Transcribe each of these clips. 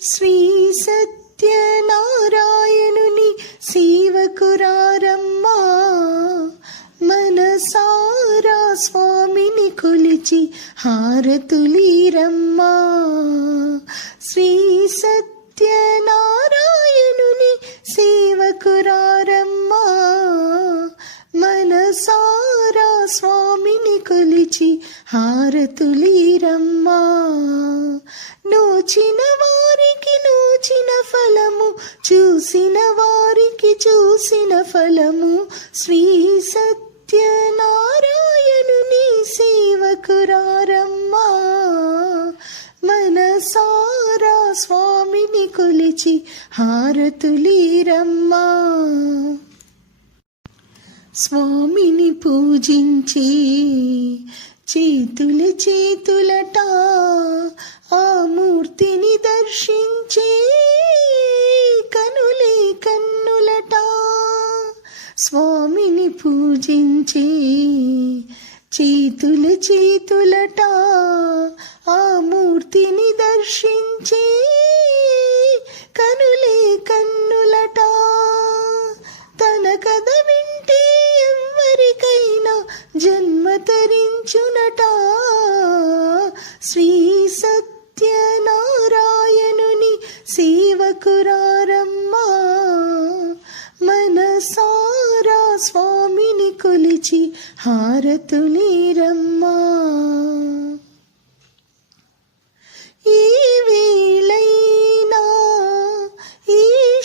శ్రీ సత్యనారాయణుని సేవకురారమ్మా, మనసారా స్వామిని కొలిచి హారతులీరమ్మా. శ్రీ సత్యనారాయణుని సేవకురారమ్మా, మనసారా స్వామిని కొలిచి హారతులీరమ్మా. నోచిన వారికి నోచిన ఫలము, చూసిన వారికి చూసిన ఫలము. శ్రీ సత్యనారాయణుని సేవకురారమ్మా, మనసారా స్వామిని కొలిచి హారతులీరమ్మా. స్వామిని పూజించి చేతుల చేతులట, ఆ మూర్తిని దర్శించి కనులే కన్నులట. స్వామిని పూజించి చేతుల చేతులట, ఆ మూర్తిని దర్శించి కనులే కన్నులట. తన కథ వింటే ఎవరికైనా జన్మ తరించునట. శ్రీ సత్యనారాయణుని సేవకురారమ్మా, మనసారా స్వామిని కొలిచి హారతులీరమ్మా. ఈ వేళైనా ఈ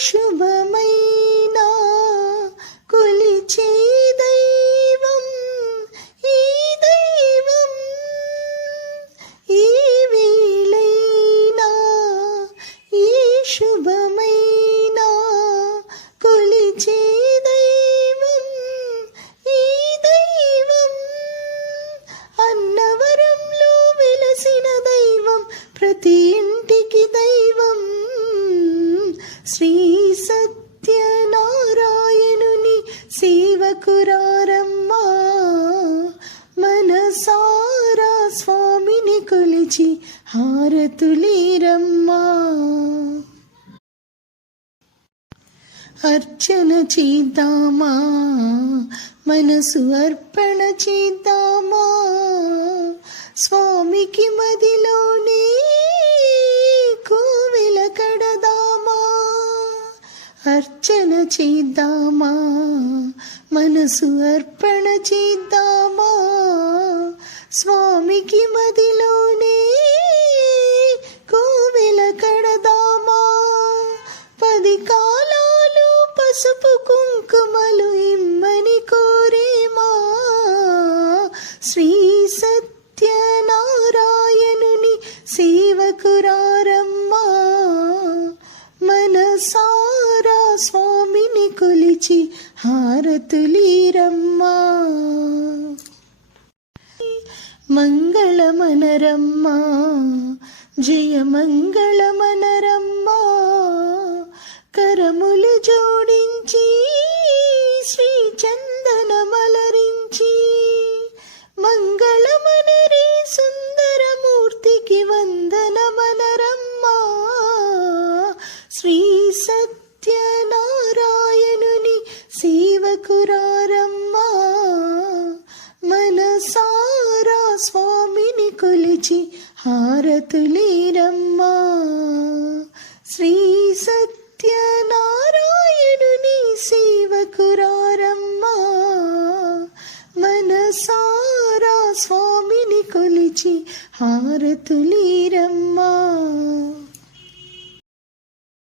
శుభమైనా కొలిచే దైవం ఈ దైవం. ఈ వేళైనా ఈ శుభమైనా కొలిచే దైవం ఈ దైవం. అన్నవరంలో వెలసిన దైవం, ప్రతి ఇంటికి దైవం. శ్రీ సత్యనారాయణుని సేవకురారమ్మా, మనసారా స్వామిని కొలిచి హారతులీరమ్మా. అర్చన చేద్దామా, మనసు అర్పణ చేద్దామా, స్వామికి మదిలోనే కోవెల కడదామా. అర్చన చేద్దామా, మనసు అర్పణ చేద్దామా, స్వామికి మదిలోనే కోవెల కడదామా. 10 కాలాలు పసుపు కుంకుమలు ఇమ్మని కోరేమా. శ్రీ సత్యనారాయణుని సేవకురారమ్మా, మనసారా స్వామిని కొలిచి హారతులీరమ్మా. మంగళమనరమ్మా, జయ మంగళమనరమ్మా. కరములు జోడించి శ్రీ చందనమలరించి, మంగళమనరే సుందరమూర్తికి వందనమనరమ్మా. శ్రీ సత్యనారాయణుని సేవకురారమ్మా, మనసారా స్వామిని కొలిచి హారతులీరమ్మా. శ్రీ సత్యనారాయణుని సేవకురారమ్మా, మనసారా స్వామిని కొలిచి హారతులీరమ్మా.